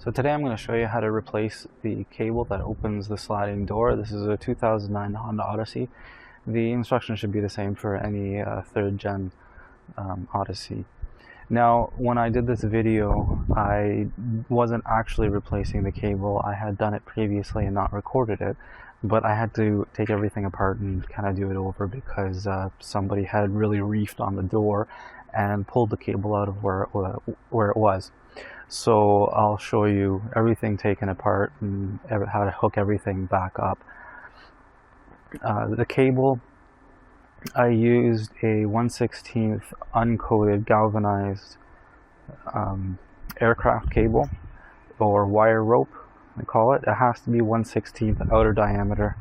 So today I'm going to show you how to replace the cable that opens the sliding door. This is a 2009 Honda Odyssey. The instructions should be the same for any third gen Odyssey. Now, when I did this video, I wasn't actually replacing the cable. I had done it previously and not recorded it, but I had to take everything apart and kind of do it over because somebody had really reefed on the door and pulled the cable out of where it was. So I'll show you everything taken apart and how to hook everything back up. The cable, I used a 1/16 uncoated galvanized aircraft cable, or wire rope, I call it. It has to be 1/16 outer diameter,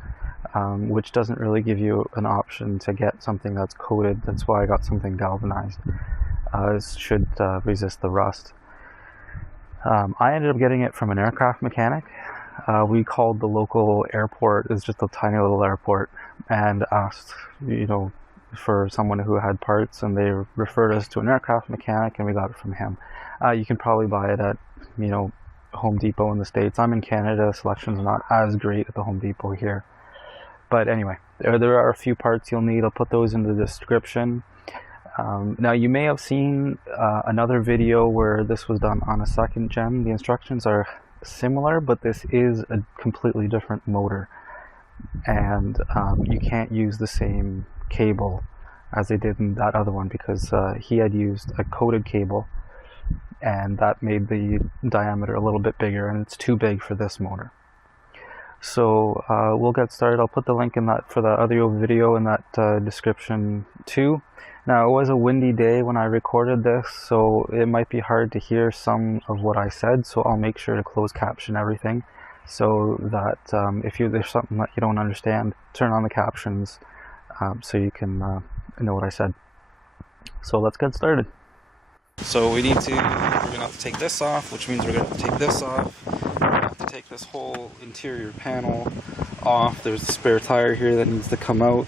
which doesn't really give you an option to get something that's coated. That's why I got something galvanized. This should resist the rust. I ended up getting it from an aircraft mechanic. We called the local airport, it's just a tiny little airport, and asked, for someone who had parts, and they referred us to an aircraft mechanic, and we got it from him. You can probably buy it at, Home Depot in the States. I'm in Canada, selection's not as great at the Home Depot here. But anyway, there are a few parts you'll need. I'll put those in the description. Now you may have seen another video where this was done on a second gen. The instructions are similar, but this is a completely different motor, and you can't use the same cable as they did in that other one because he had used a coated cable, and that made the diameter a little bit bigger, and it's too big for this motor. So we'll get started. I'll put the link in that for the other video in that description too. Now, it was a windy day when I recorded this, so it might be hard to hear some of what I said, so I'll make sure to close caption everything so that if there's something that you don't understand, turn on the captions so you can know what I said. So let's get started. So we're going to have to take this off, which means we're going to have to take this off. We're going to have to take this whole interior panel off. There's a spare tire here that needs to come out.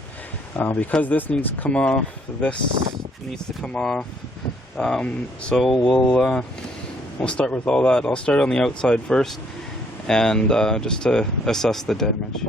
Because this needs to come off, this needs to come off. So we'll start with all that. I'll start on the outside first, and just to assess the damage.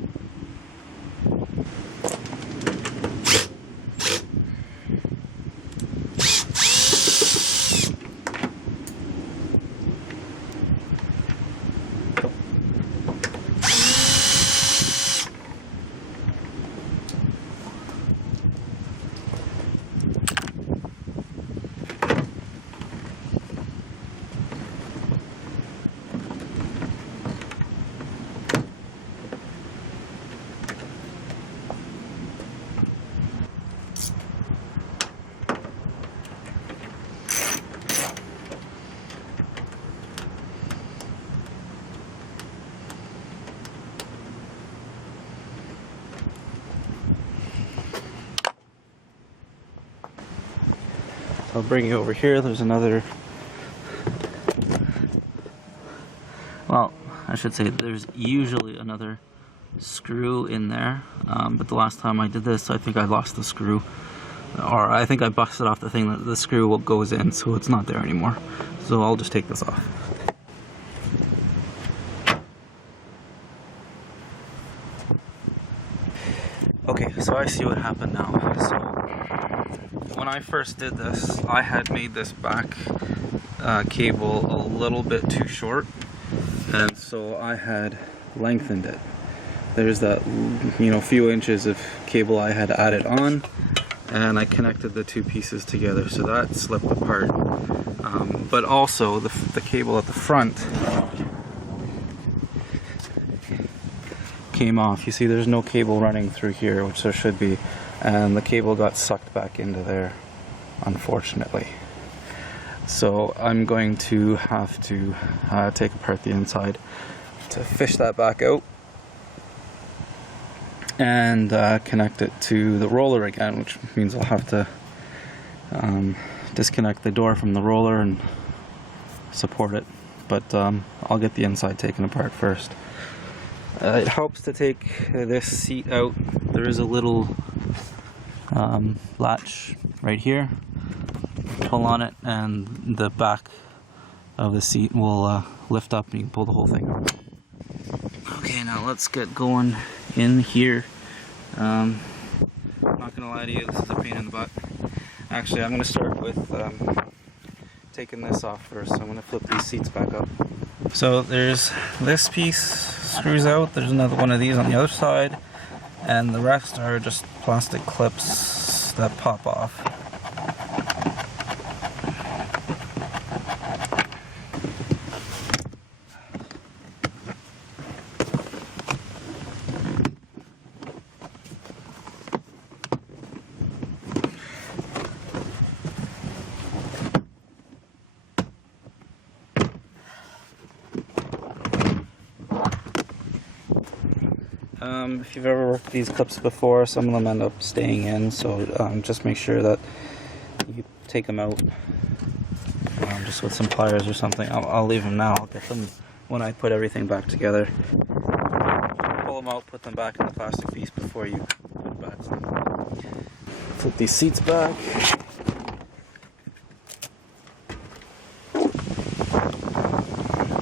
I'll bring you over here. There's another, well, I should say there's usually another screw in there, but the last time I did this, I think I lost the screw, or I think I busted off the thing that the screw goes in, so it's not there anymore. So I'll just take this off. Okay, so I see what happened now. So when I first did this, I had made this back cable a little bit too short, and so I had lengthened it. There's that, few inches of cable I had added on, and I connected the two pieces together, so that slipped apart. But also the cable at the front came off. You see there's no cable running through here, which there should be, and the cable got sucked back into there, unfortunately. So I'm going to have to take apart the inside to fish that back out and connect it to the roller again, which means I'll have to disconnect the door from the roller and support it, but I'll get the inside taken apart first. It helps to take this seat out. There is a little latch right here. Pull on it, and the back of the seat will lift up and you can pull the whole thing out. Okay, now let's get going in here. I'm not gonna lie to you, this is a pain in the butt. Actually, I'm gonna start with taking this off first. I'm gonna flip these seats back up. So there's this piece screws out, there's another one of these on the other side, and the rest are just plastic clips that pop off. If you've ever worked these clips before, some of them end up staying in, so just make sure that you take them out just with some pliers or something. I'll leave them now. I'll get them when I put everything back together. Pull them out, put them back in the plastic piece before you put it back. Flip these seats back.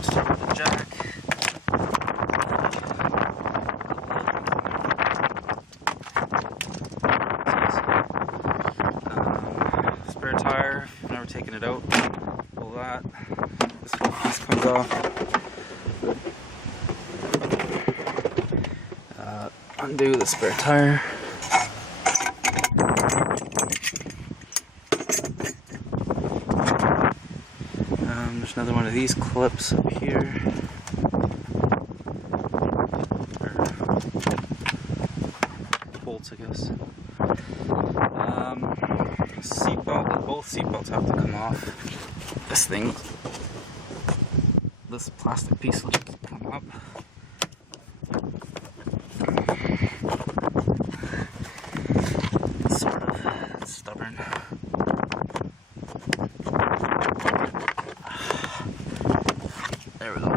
Start with the jack. Spare tire, if you've never taken it out, pull that. This whole piece comes off. Undo the spare tire. There's another one of these clips up here. Or bolts, I guess. Seatbelt, both seatbelts have to come off. This plastic piece will just come up. It's sort of stubborn. There we go.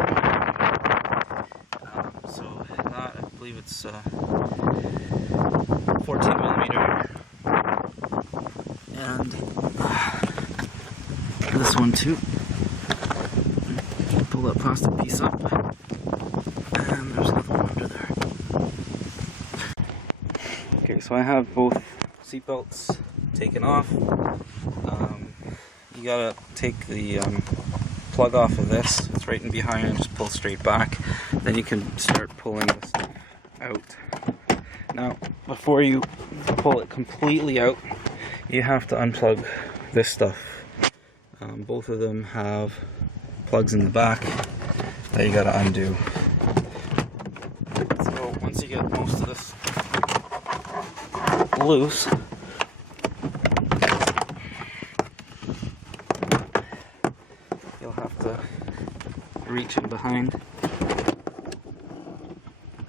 So that, I believe it's 14 millimeter. And this one too. Pull that plastic piece up, and there's another one under there. Okay, so I have both seatbelts taken off. You gotta take the plug off of this. It's right in behind and just pull straight back. Then you can start pulling this out. Now, before you pull it completely out, you have to unplug this stuff. Both of them have plugs in the back that you gotta undo. So once you get most of this loose, you'll have to reach in behind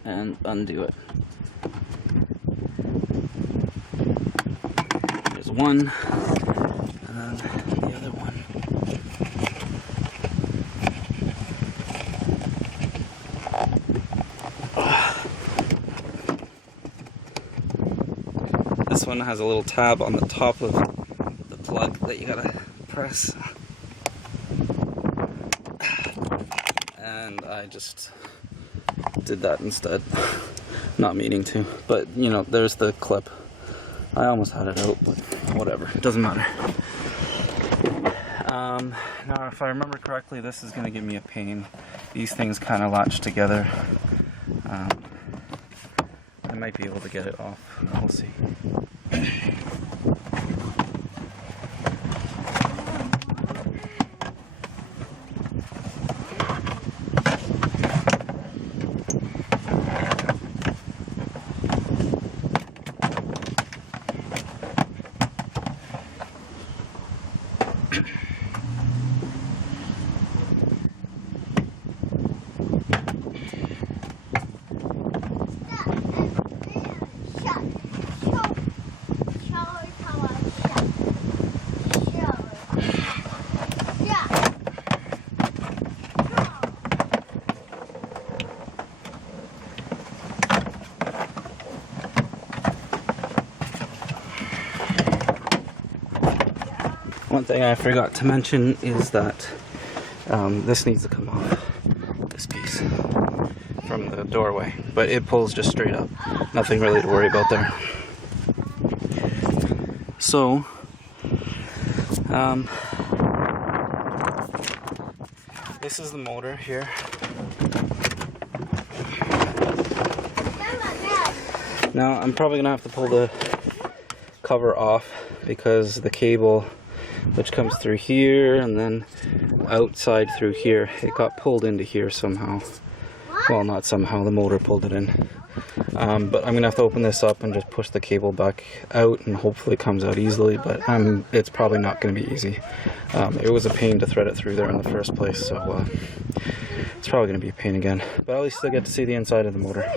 and undo it. There's one, and then the other one. This one has a little tab on the top of the plug that you gotta press. And I just did that instead. Not meaning to. But, you know, there's the clip. I almost had it out, but whatever. It doesn't matter. Now, if I remember correctly, this is gonna give me a pain. These things kind of latch together. I might be able to get it off. We'll see. One thing I forgot to mention is that This needs to come off, this piece, from the doorway, but it pulls just straight up. Nothing really to worry about there. So, this is the motor here. Now I'm probably gonna have to pull the cover off because the cable, which comes through here and then outside through here, it got pulled into here somehow. Well, not somehow, the motor pulled it in. But I'm gonna have to open this up and just push the cable back out, and hopefully it comes out easily, but it's probably not gonna be easy. It was a pain to thread it through there in the first place, so it's probably gonna be a pain again. But at least I get to see the inside of the motor.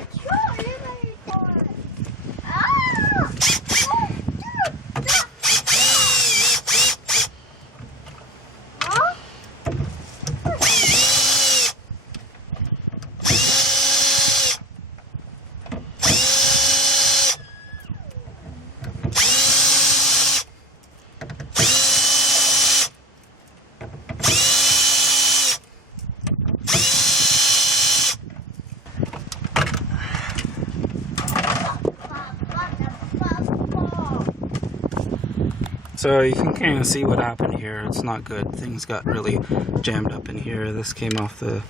So you can kind of see what happened here. It's not good. Things got really jammed up in here. This came off the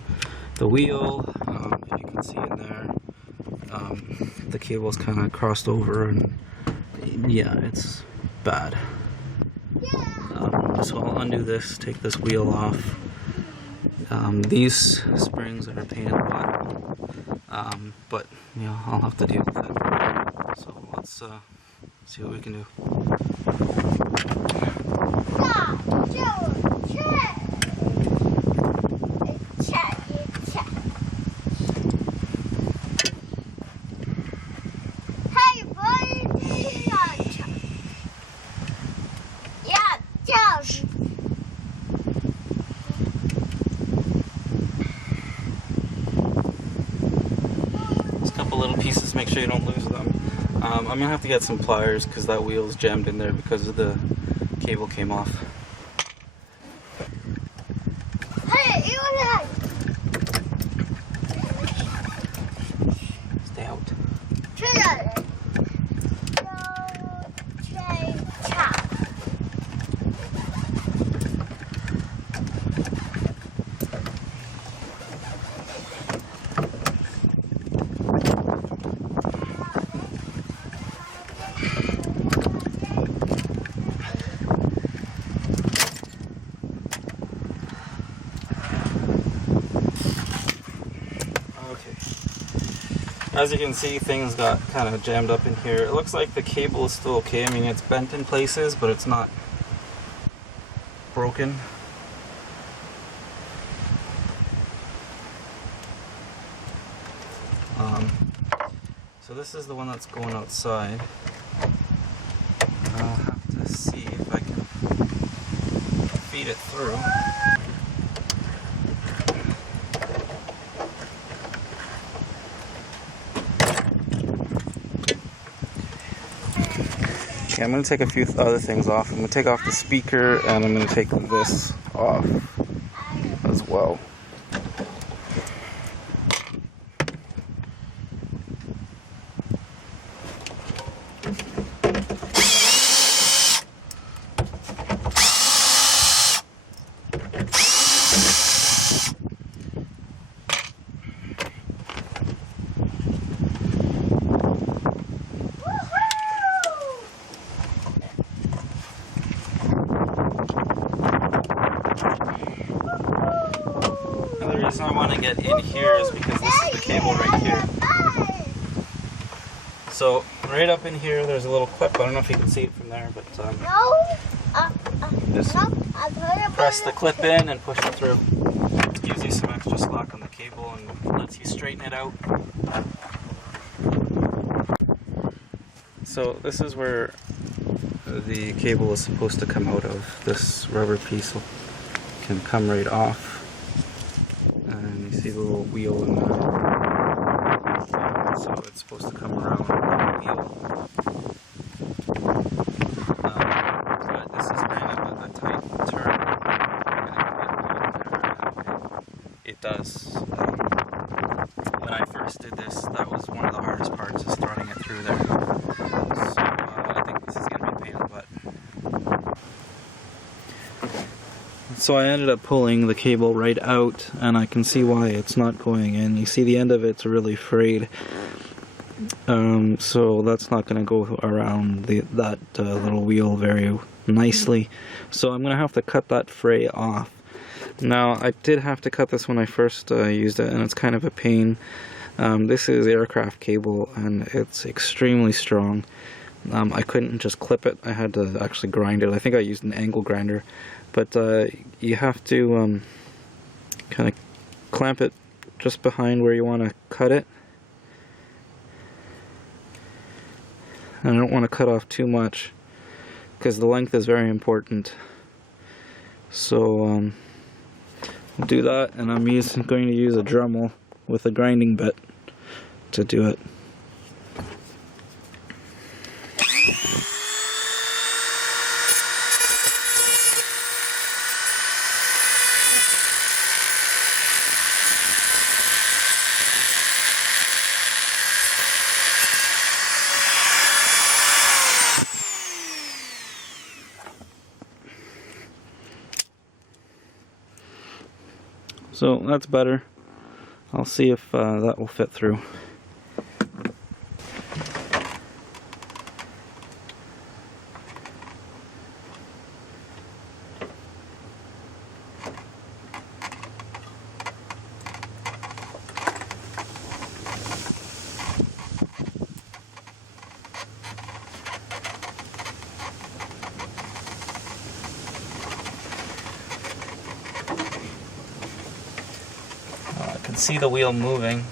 wheel. If you can see in there, the cable's kind of crossed over, and yeah, it's bad. So I'll undo this, take this wheel off. These springs are a pain in the butt, but yeah, I'll have to deal with it. So let's see what we can do. Little pieces, make sure you don't lose them. I'm gonna have to get some pliers because that wheel's jammed in there because of the cable came off. Stay out. As you can see, things got kind of jammed up in here. It looks like the cable is still okay. I mean, it's bent in places, but it's not broken. So this is the one that's going outside. I'll have to see if I can feed it through. Okay, I'm going to take a few other things off. I'm going to take off the speaker, and I'm going to take this off as well. The reason I want to get in here is because this is the cable right here. So right up in here there's a little clip. I don't know if you can see it from there, but just press the clip in and push it through. It gives you some extra slack on the cable and lets you straighten it out. So this is where the cable is supposed to come out of. This rubber piece can come right off. And you see the little wheel in there. So it's supposed to come around the wheel. But this is kind of a tight turn. I'm going to get it out there. when I first did this, that was one of the hardest parts, is threading it through there. So I think this is going to be a pain in the butt. So I ended up pulling the cable right out, and I can see why it's not going in. You see the end of it's really frayed. So that's not going to go around that little wheel very nicely. So I'm going to have to cut that fray off. Now, I did have to cut this when I first used it, and it's kind of a pain. This is aircraft cable, and it's extremely strong. I couldn't just clip it, I had to actually grind it. I think I used an angle grinder, but you have to kind of clamp it just behind where you want to cut it. And I don't want to cut off too much, because the length is very important. So I'll do that, and I'm going to use a Dremel with a grinding bit to do it. So that's better. I'll see if that will fit through. I can see the wheel moving,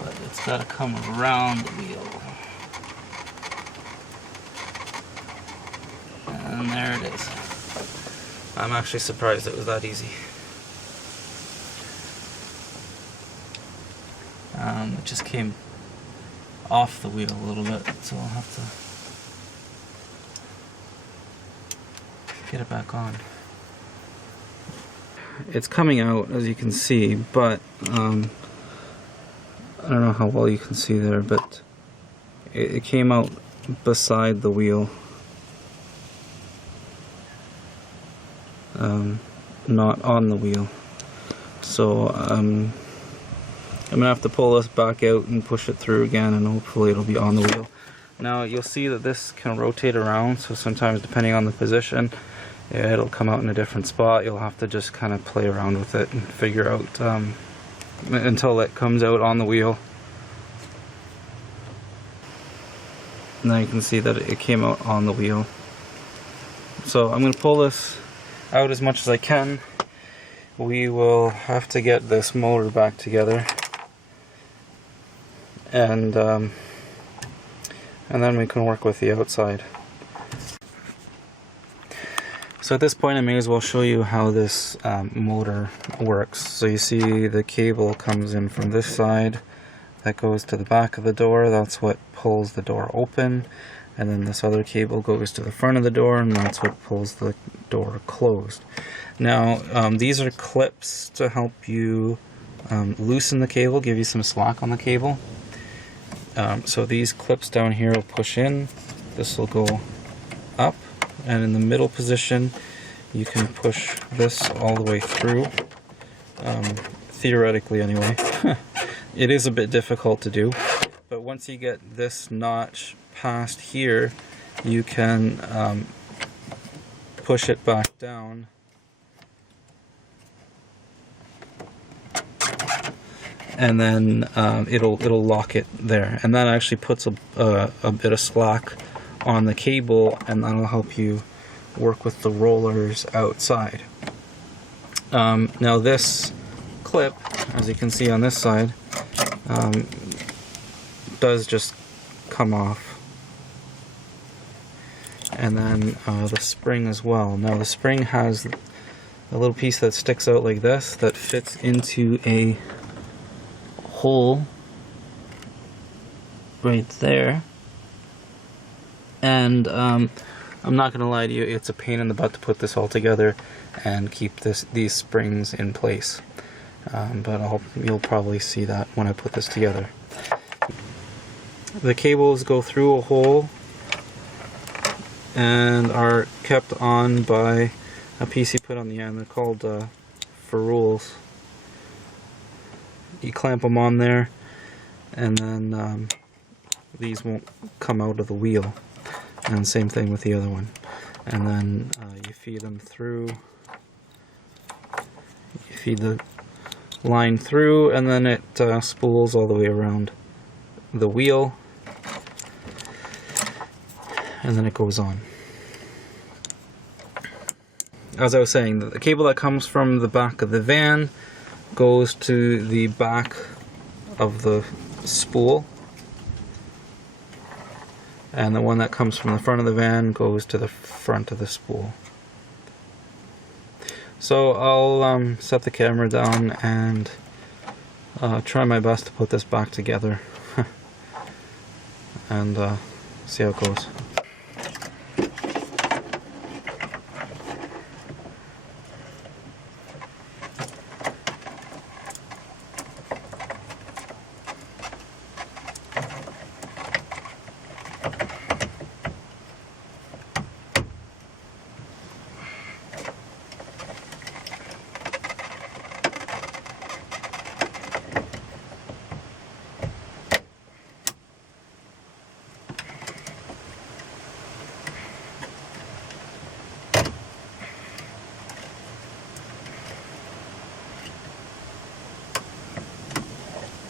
but it's got to come around the wheel. And there it is. I'm actually surprised it was that easy. It just came off the wheel a little bit, so I'll have to get it back on. It's coming out, as you can see, but I don't know how well you can see there, but it came out beside the wheel, not on the wheel. So I'm gonna have to pull this back out and push it through again, and hopefully it'll be on the wheel. Now you'll see that this can rotate around, so sometimes depending on the position, it'll come out in a different spot. You'll have to just kind of play around with it and figure out until it comes out on the wheel. Now you can see that it came out on the wheel. So I'm going to pull this out as much as I can. We will have to get this motor back together, and then we can work with the outside. So at this point I may as well show you how this motor works. So you see the cable comes in from this side, that goes to the back of the door, that's what pulls the door open, and then this other cable goes to the front of the door, and that's what pulls the door closed. Now these are clips to help you loosen the cable, give you some slack on the cable. So these clips down here will push in, this will go up, and in the middle position you can push this all the way through, theoretically anyway. It is a bit difficult to do, but once you get this notch past here, you can push it back down and then it'll lock it there, and that actually puts a bit of slack on the cable, and that'll help you work with the rollers outside. Now this clip, as you can see on this side, does just come off, and then the spring as well. Now the spring has a little piece that sticks out like this that fits into a hole right there, and I'm not gonna lie to you, it's a pain in the butt to put this all together and keep these springs in place. but you'll probably see that when I put this together. The cables go through a hole and are kept on by a piece you put on the end. They're called Ferrules. You clamp them on there, and then these won't come out of the wheel. And same thing with the other one. And then you feed them through. You feed the line through, and then it spools all the way around the wheel, and then it goes on. As I was saying, the cable that comes from the back of the van goes to the back of the spool, and the one that comes from the front of the van goes to the front of the spool. So I'll set the camera down and try my best to put this back together and see how it goes.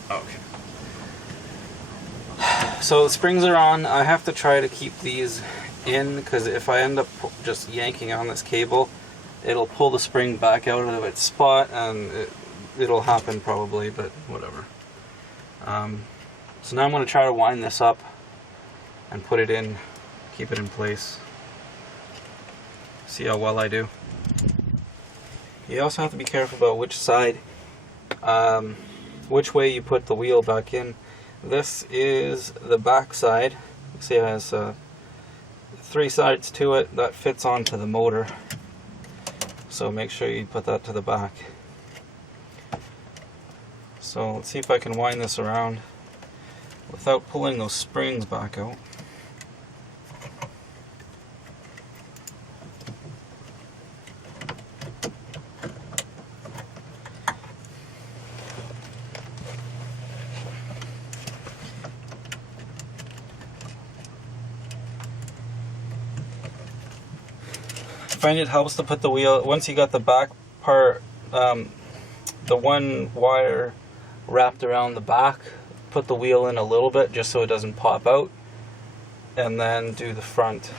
Okay. So the springs are on. I have to try to keep these in, because if I end up just yanking on this cable, it'll pull the spring back out of its spot, and it'll happen probably, but whatever. So now I'm going to try to wind this up and put it in, keep it in place. See how well I do. You also have to be careful about which side, which way you put the wheel back in. This is the back side. See, it has 3 sides to it that fits onto the motor. So make sure you put that to the back. So let's see if I can wind this around without pulling those springs back out. I find it helps to put the wheel, once you got the back part, the one wire wrapped around the back, put the wheel in a little bit just so it doesn't pop out, and then do the front.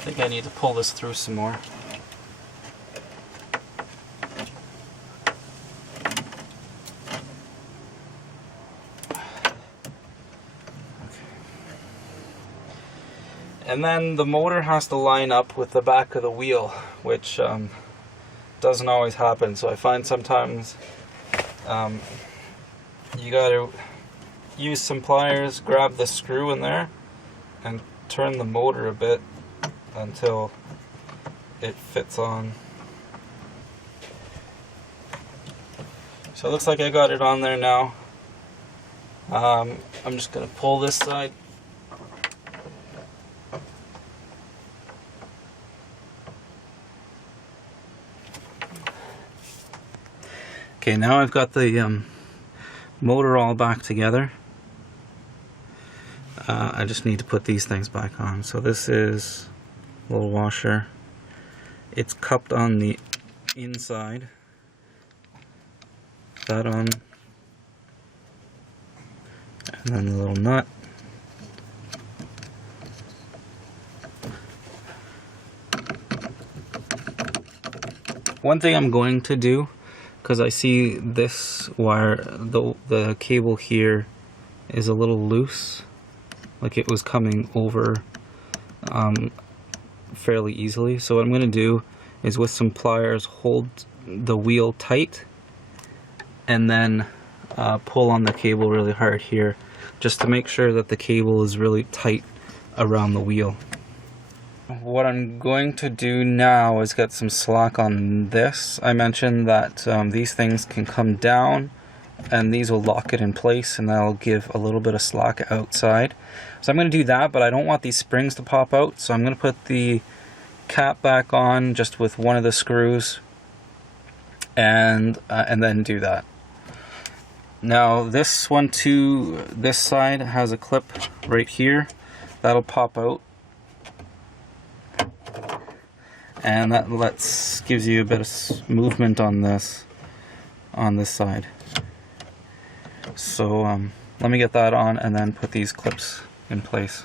I think I need to pull this through some more. And then the motor has to line up with the back of the wheel, which doesn't always happen. So I find sometimes you gotta use some pliers, grab the screw in there, and turn the motor a bit until it fits on. So it looks like I got it on there now. I'm just going to pull this side. Okay, now I've got the motor all back together. I just need to put these things back on. So this is a little washer. It's cupped on the inside. That on. And then the little nut. One thing I'm going to do, because I see this wire, the cable here is a little loose, like it was coming over fairly easily. So what I'm going to do is with some pliers hold the wheel tight and then pull on the cable really hard here, just to make sure that the cable is really tight around the wheel. What I'm going to do now is get some slack on this. I mentioned that these things can come down and these will lock it in place, and that'll give a little bit of slack outside. So I'm going to do that, but I don't want these springs to pop out, so I'm going to put the cap back on just with one of the screws and then do that. Now this one too, this side has a clip right here that'll pop out, and that gives you a bit of movement on this side. So let me get that on and then put these clips in place.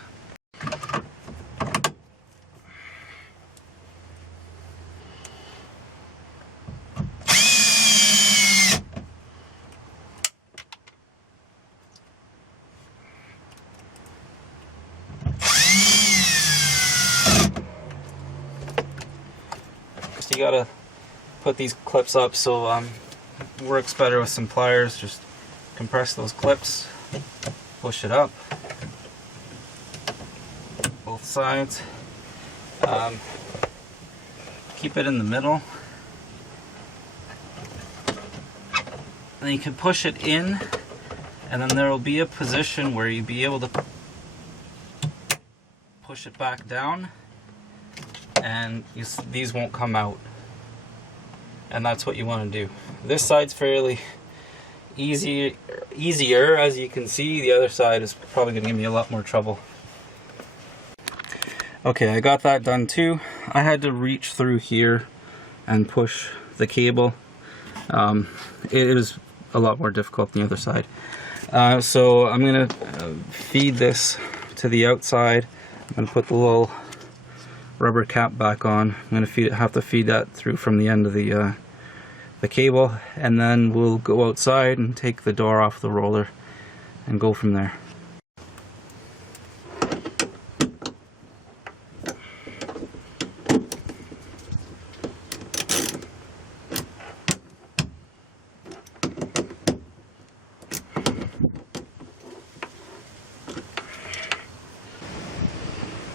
You gotta put these clips up so works better with some pliers. Just compress those clips, push it up, both sides, keep it in the middle, and then you can push it in, and then there will be a position where you'll be able to push it back down, and these won't come out, and that's what you want to do. This side's fairly easier, as you can see. The other side is probably going to give me a lot more trouble. Okay, I got that done too. I had to reach through here and push the cable. It is a lot more difficult than the other side. So I'm going to feed this to the outside. I'm going to put the little rubber cap back on. I'm going to have to feed that through from the end of the cable, and then we'll go outside and take the door off the roller and go from there.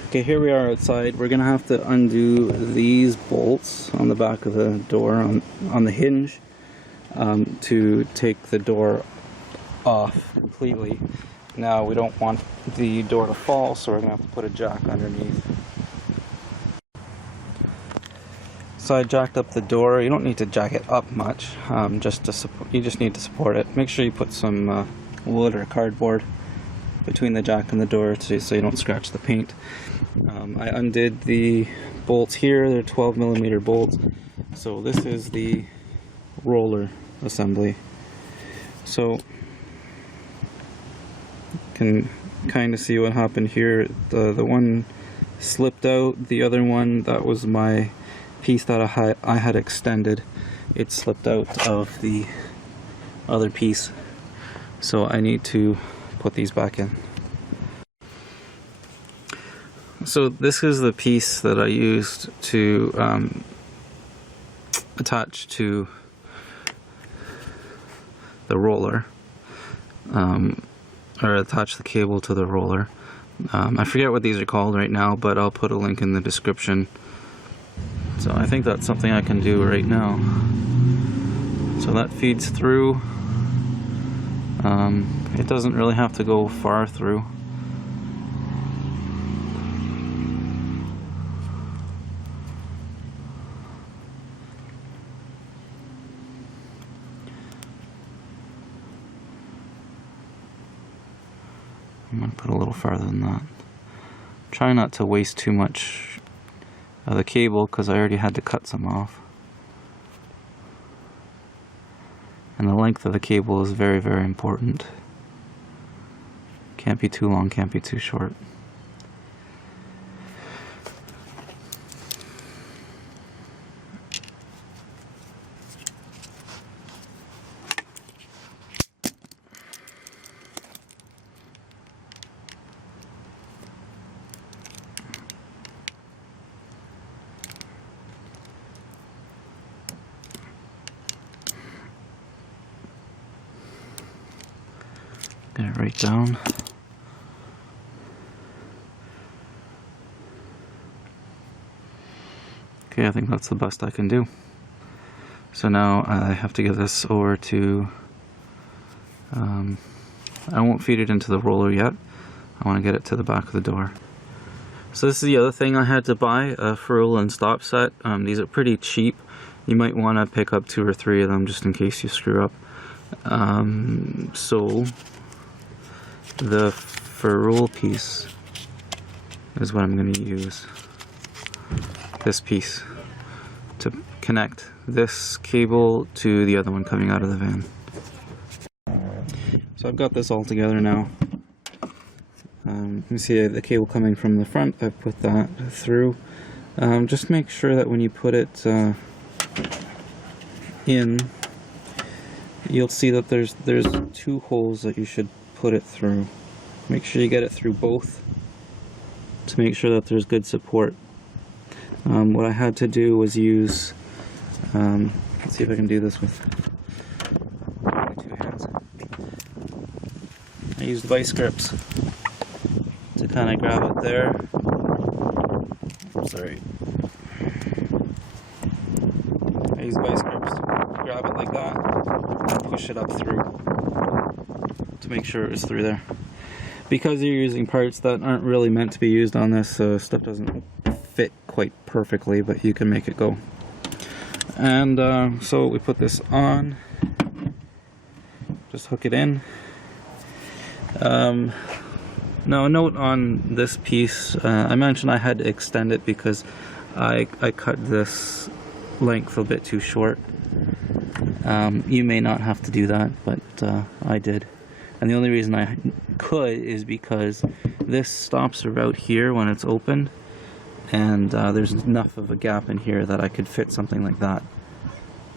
Okay, here we are outside. We're gonna have to undo these bolts on the back of the door on the hinge to take the door off completely. Now we don't want the door to fall, so we're gonna have to put a jack underneath. So I jacked up the door. You don't need to jack it up much, just to support. You just need to support it. Make sure you put some wood or cardboard between the jack and the door so you don't scratch the paint. I undid the bolts here. They're 12mm bolts. So this is the roller assembly. So you can kind of see what happened here. The one slipped out. The other one, that was my piece that I had extended. It slipped out of the other piece. So I need to put these back in. So this is the piece that I used to attach to the roller, or attach the cable to the roller. I forget what these are called right now, but I'll put a link in the description. So I think that's something I can do right now. So that feeds through. It doesn't really have to go far through. I'm going to put a little farther than that. Try not to waste too much of the cable because I already had to cut some off. And the length of the cable is very, very important. Can't be too long, can't be too short. Get it right down. Okay, I think that's the best I can do. So now I have to give this over to, I won't feed it into the roller yet. I want to get it to the back of the door. So this is the other thing I had to buy, a Ferrule and stop set. These are pretty cheap. You might want to pick up 2 or 3 of them just in case you screw up. So the Ferrule piece is what I'm going to use. This piece to connect this cable to the other one coming out of the van. So I've got this all together now. You see the cable coming from the front. I've put that through. Just make sure that when you put it in, you'll see that there's 2 holes that you should put it through. Make sure you get it through both to make sure that there's good support. What I had to do was use, let's see if I can do this with 2 hands. I used vice grips to kind of grab it there. Sorry. I use vice grips to grab it like that and push it up through to make sure it was through there. Because you're using parts that aren't really meant to be used on this, stuff doesn't fit quite perfectly, but you can make it go. And so we put this on, just hook it in. Now a note on this piece, I mentioned I had to extend it because I cut this length a bit too short. You may not have to do that, but I did. And the only reason I could is because this stops about here when it's open, and there's enough of a gap in here that I could fit something like that.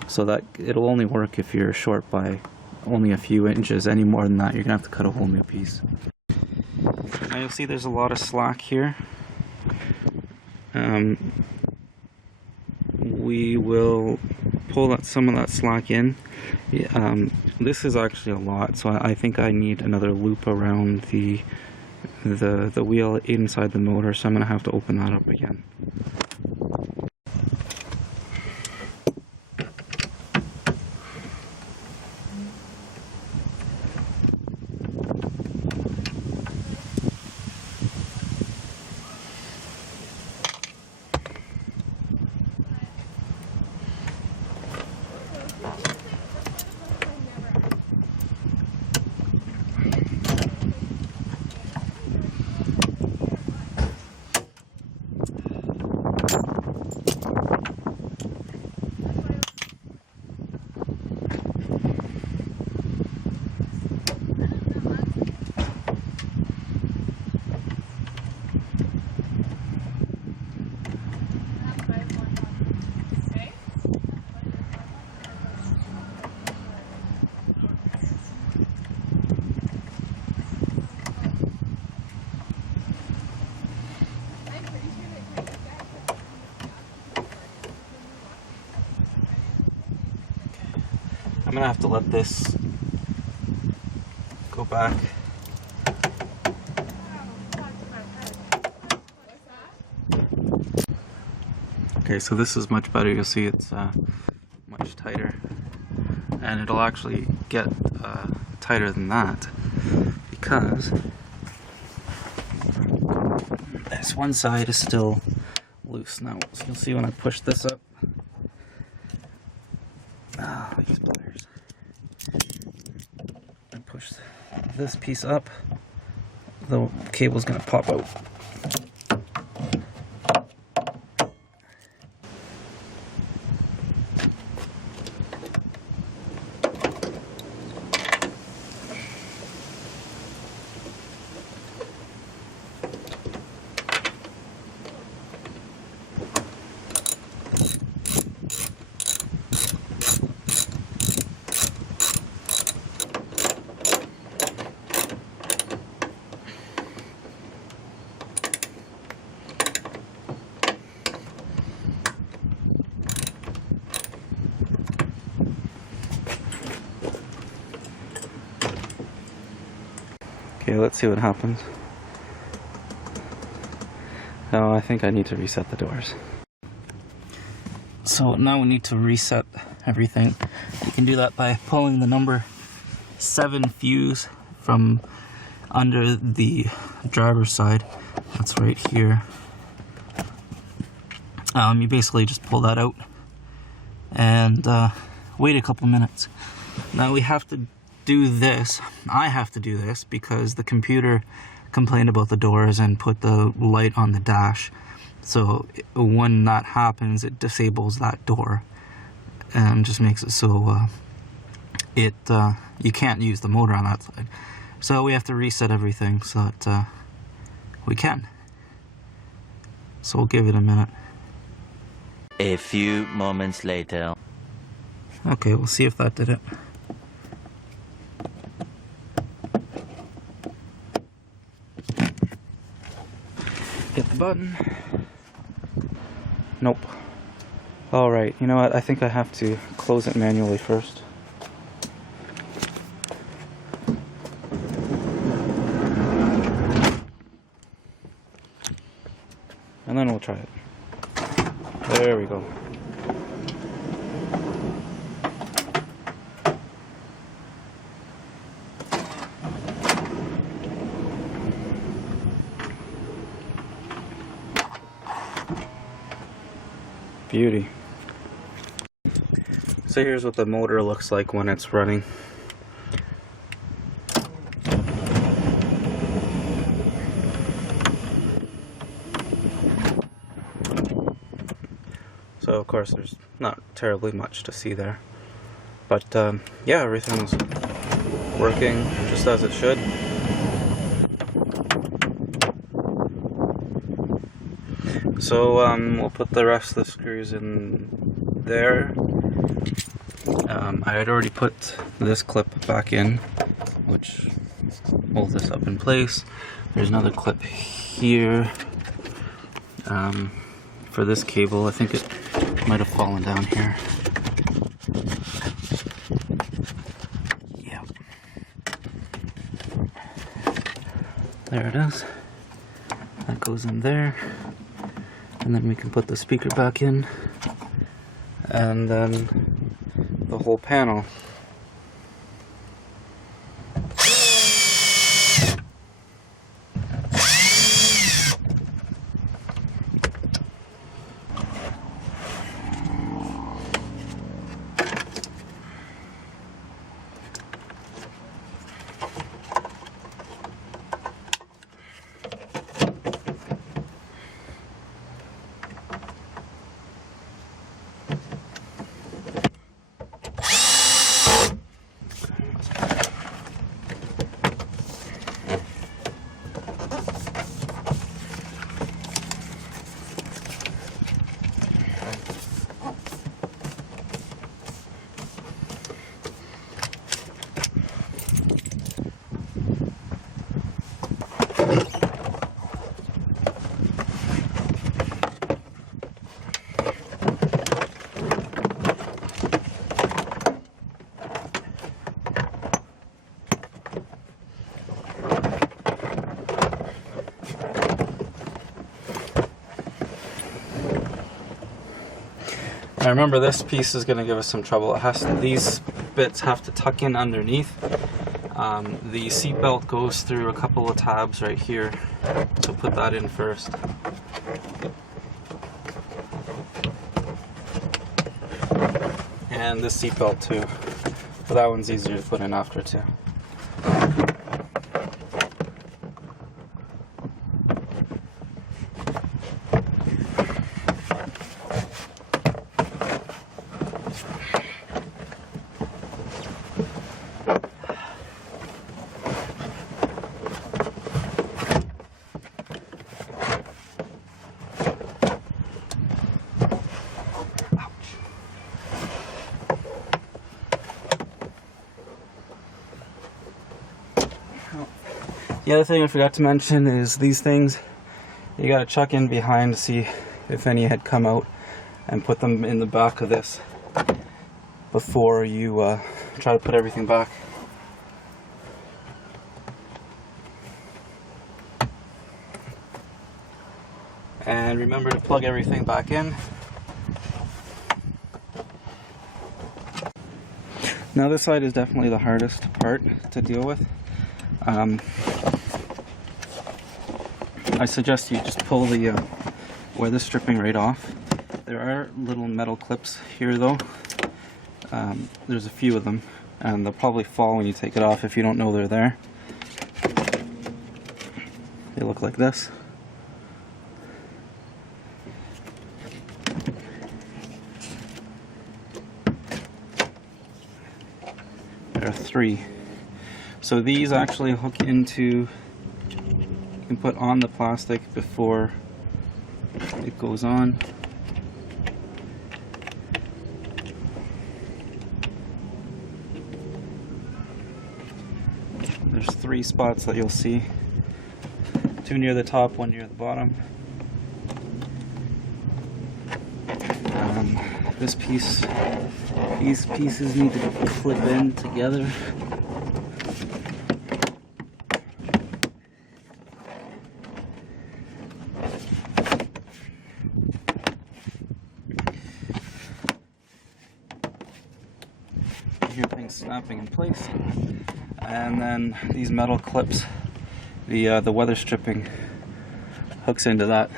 So that it'll only work if you're short by only a few inches. Any more than that, you're gonna have to cut a whole new piece. Now you'll see there's a lot of slack here. We will pull some of that slack in. This is actually a lot, so I think I need another loop around the wheel inside the motor, so I'm going to have to open that up again. I'm gonna have to let this go back. Okay, so this is much better. You'll see it's much tighter, and it'll actually get tighter than that because this one side is still loose now. So you'll see when I push this up. These pliers. I push this piece up, the cable's gonna pop out. Okay, let's see what happens. Oh, I think I need to reset the doors. So now we need to reset everything. You can do that by pulling the number 7 fuse from under the driver's side. That's right here. You basically just pull that out and wait a couple minutes. Now we have to do this. I have to do this because the computer complained about the doors and put the light on the dash. So when that happens, it disables that door and just makes it so you can't use the motor on that side. So we have to reset everything so that we can. So we'll give it a minute. A few moments later. Okay, we'll see if that did it. Hit the button. Nope. Alright, you know what? I think I have to close it manually first. And then we'll try it. There we go. Beauty. So here's what the motor looks like when it's running. So of course there's not terribly much to see there, but yeah, everything's working just as it should. So we'll put the rest of the screws in there. I had already put this clip back in, which holds this up in place. There's another clip here for this cable. I think it might have fallen down here. Yeah. There it is. That goes in there. And then we can put the speaker back in. And then the whole panel. Now remember, this piece is going to give us some trouble. It has to, these bits have to tuck in underneath. The seat belt goes through a couple of tabs right here, so put that in first. And this seat belt too, but that one's easier to put in after too. The other thing I forgot to mention is these things, you gotta chuck in behind to see if any had come out and put them in the back of this before you try to put everything back. And remember to plug everything back in. Now this side is definitely the hardest part to deal with. I suggest you just pull the weather stripping right off. There are little metal clips here though. There's a few of them, and they'll probably fall when you take it off if you don't know they're there. They look like this. There are 3. So these actually hook into, you can put on the plastic before it goes on. There's 3 spots that you'll see. 2 near the top, 1 near the bottom. This piece, these pieces need to clip in together. You hear things snapping in place. And then these metal clips, the weather stripping hooks into that.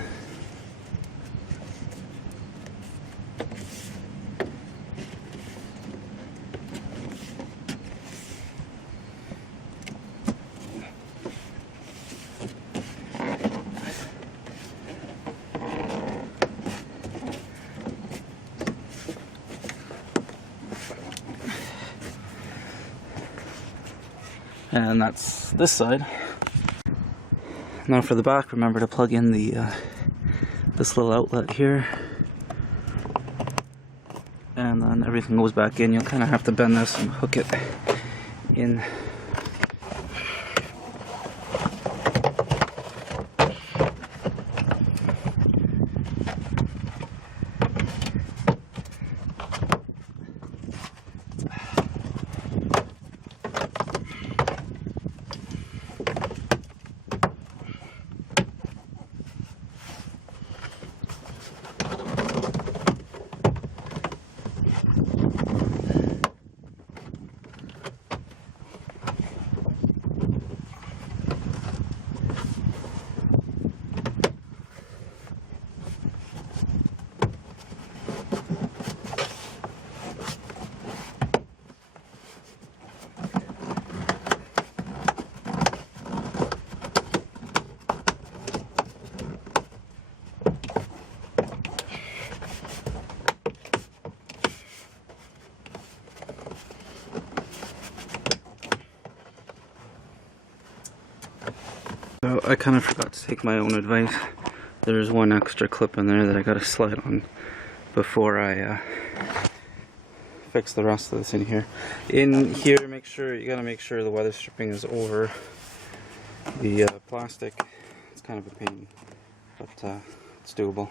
And that's this side. Now for the back, remember to plug in the this little outlet here, and then everything goes back in. You'll kind of have to bend this and hook it in. So I kind of forgot to take my own advice. There's one extra clip in there that I gotta slide on before I fix the rest of this in here. In here, you gotta make sure the weather stripping is over the plastic. It's kind of a pain, but it's doable.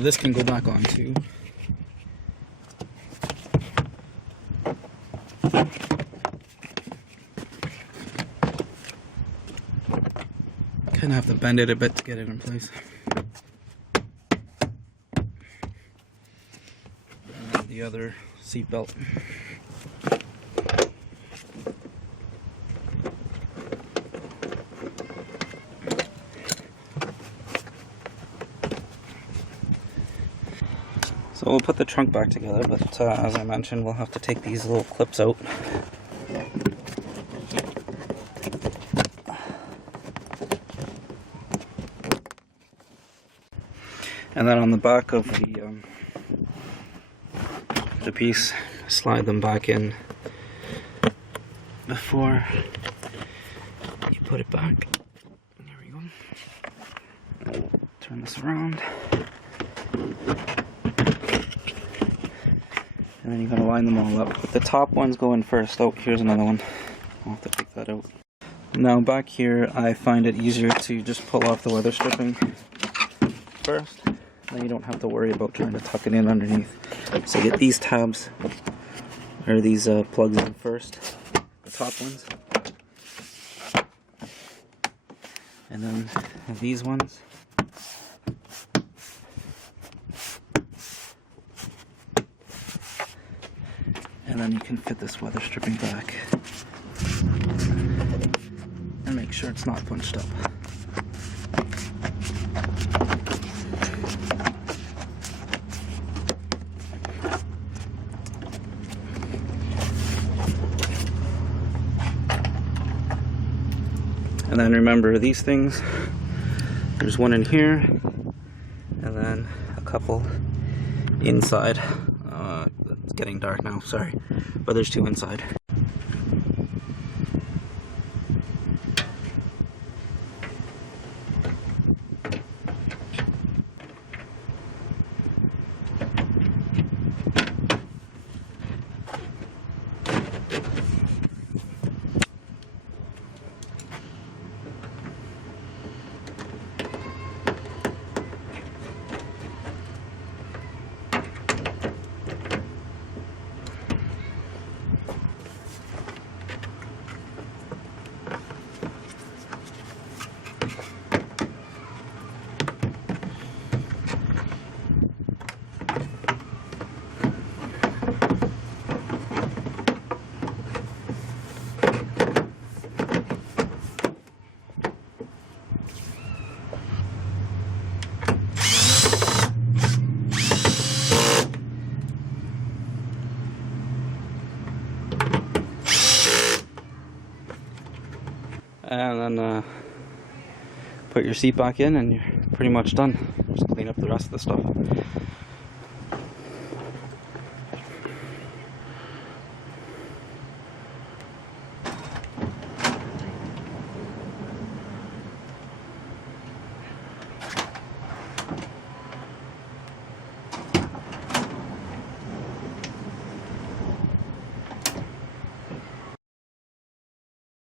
This can go back on too. Kind of have to bend it a bit to get it in place. And the other seat belt. So we'll put the trunk back together, but as I mentioned, we'll have to take these little clips out. And then on the back of the piece, slide them back in before you put it back. There we go. Turn this around. And then you're going to line them all up. The top one's going first. Oh, here's another one. I'll have to take that out. Now back here, I find it easier to just pull off the weather stripping first. Then you don't have to worry about trying to tuck it in underneath. So get these tabs, or these plugs in first, the top ones. And then these ones. And then you can fit this weather stripping back. And make sure it's not punched up. And then remember these things, there's one in here, and then a couple inside. It's getting dark now, sorry, but there's two inside. And then put your seat back in and you're pretty much done. Just clean up the rest of the stuff.